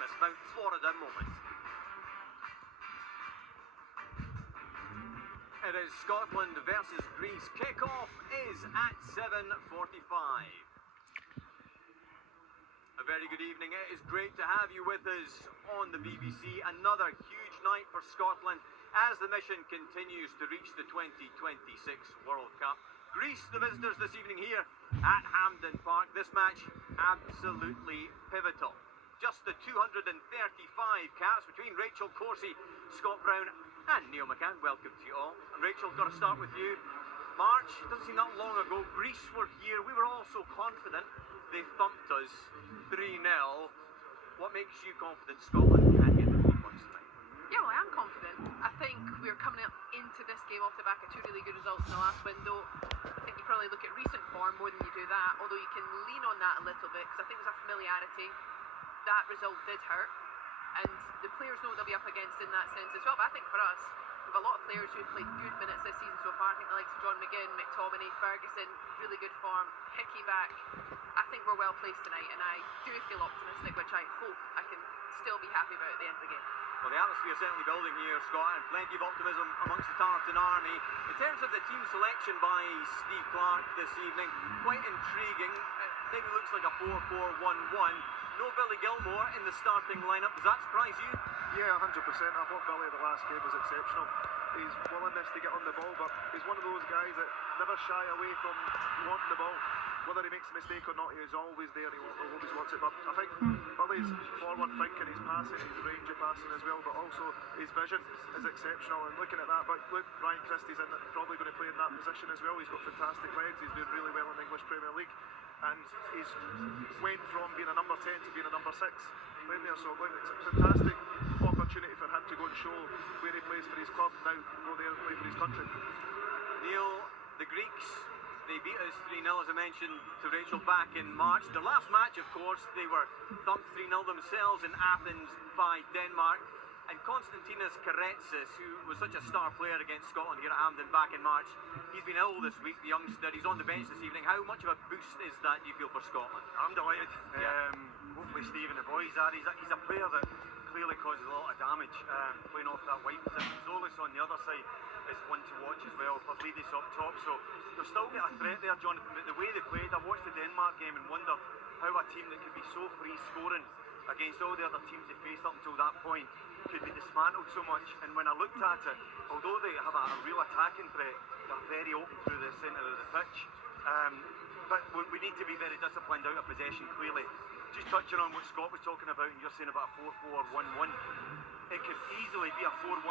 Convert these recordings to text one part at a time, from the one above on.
famous Mount Florida moment. It is Scotland versus Greece. Kick-off is at 7:45. A very good evening. It is great to have you with us on the BBC. Another huge night for Scotland as the mission continues to reach the 2026 World Cup. Greece, the visitors this evening here at Hampden Park. This match absolutely pivotal. Just the 235 caps between Rachel Corsie, Scott Brown and Neil McCann. Welcome to you all. And Rachel, got to start with you. March, doesn't seem that long ago, Greece were here. We were all so confident. They thumped us 3-0. What makes you confident Scotland can get the 3 points tonight? Yeah, well, I am confident. I think we're coming up into this game off the back of 2 really good results in the last window. I think you probably look at recent form more than you do that, although you can lean on that a little bit, because I think there's a familiarity. That result did hurt, and the players know what they'll be up against in that sense as well. But I think for us, we've a lot of players who've played good minutes this season so far. I think the likes of John McGinn, McTominay, Ferguson, really good form, Hickey back. I think we're well placed tonight, and I do feel optimistic, which I hope I can still be happy about at the end of the game. Well, the atmosphere is certainly building here, Scott, and plenty of optimism amongst the Tartan Army. In terms of the team selection by Steve Clarke this evening, quite intriguing. It maybe looks like a 4-4-1-1. No Billy Gilmore in the starting lineup. Does that surprise you? Yeah, 100%. I thought Billy at the last game was exceptional. His willingness to get on the ball, but he's one of those guys that never shy away from wanting the ball. Whether he makes a mistake or not, he's always there. He always wants it. But I think Billy's forward thinking, his passing, his range of passing as well, but also his vision is exceptional. And looking at that, but look, Ryan Christie's probably going to play in that position as well. He's got fantastic legs. He's doing really well in the English Premier League. And he's went from being a number 10 to being a number 6 playing there, so look, it's a fantastic opportunity for him to go and show where he plays for his club, now go there and play for his country. Neil, the Greeks, they beat us 3-0, as I mentioned to Rachel, back in March. Their last match, of course, they were thumped 3-0 themselves in Athens by Denmark. And Konstantinos Karetsis, who was such a star player against Scotland here at Hampden back in March, he's been ill this week, the youngster. He's on the bench this evening. How much of a boost is that, do you feel, for Scotland? I'm delighted. Yeah. Hopefully Steve and the boys are. He's a player that clearly causes a lot of damage playing off that wide position. Zolis on the other side is one to watch as well. Pavlidis up top. So they've still got a threat there, Jonathan. But the way they played, I watched the Denmark game and wondered how a team that could be so free scoring against all the other teams they faced up until that point could be dismantled so much. And when I looked at it, although they have a real attacking threat, they're very open through the centre of the pitch. But we need to be very disciplined out of possession, clearly. Just touching on what Scott was talking about, and you're saying about a 4-4-1-1, it could easily be a 4-1-4-1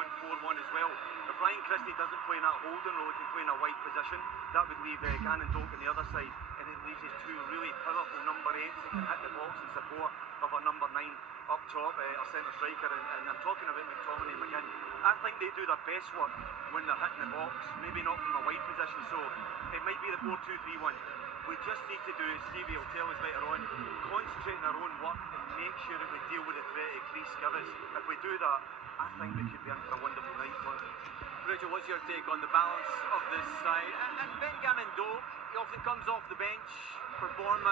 as well. If Ryan Christie doesn't play in that holding role, he can play in a wide position, that would leave Gannon Doak on the other side, and it leaves his 2 really powerful number 8s that can hit the box in support of a number 9 up top, a centre striker, and I'm talking about McTominay and McGinn. I think they do their best work when they're hitting the box, maybe not from a wide position, so it might be the 4-2-3-1. We just need to do, Stevie will tell us later on, concentrate on our own work and make sure that we deal with the threat of Greece give us. If we do that, I think we could be in for a wonderful night for them. Rachel, what's your take on the balance of this side? And Ben Gannon Doak, he often comes off the bench for Bournemouth.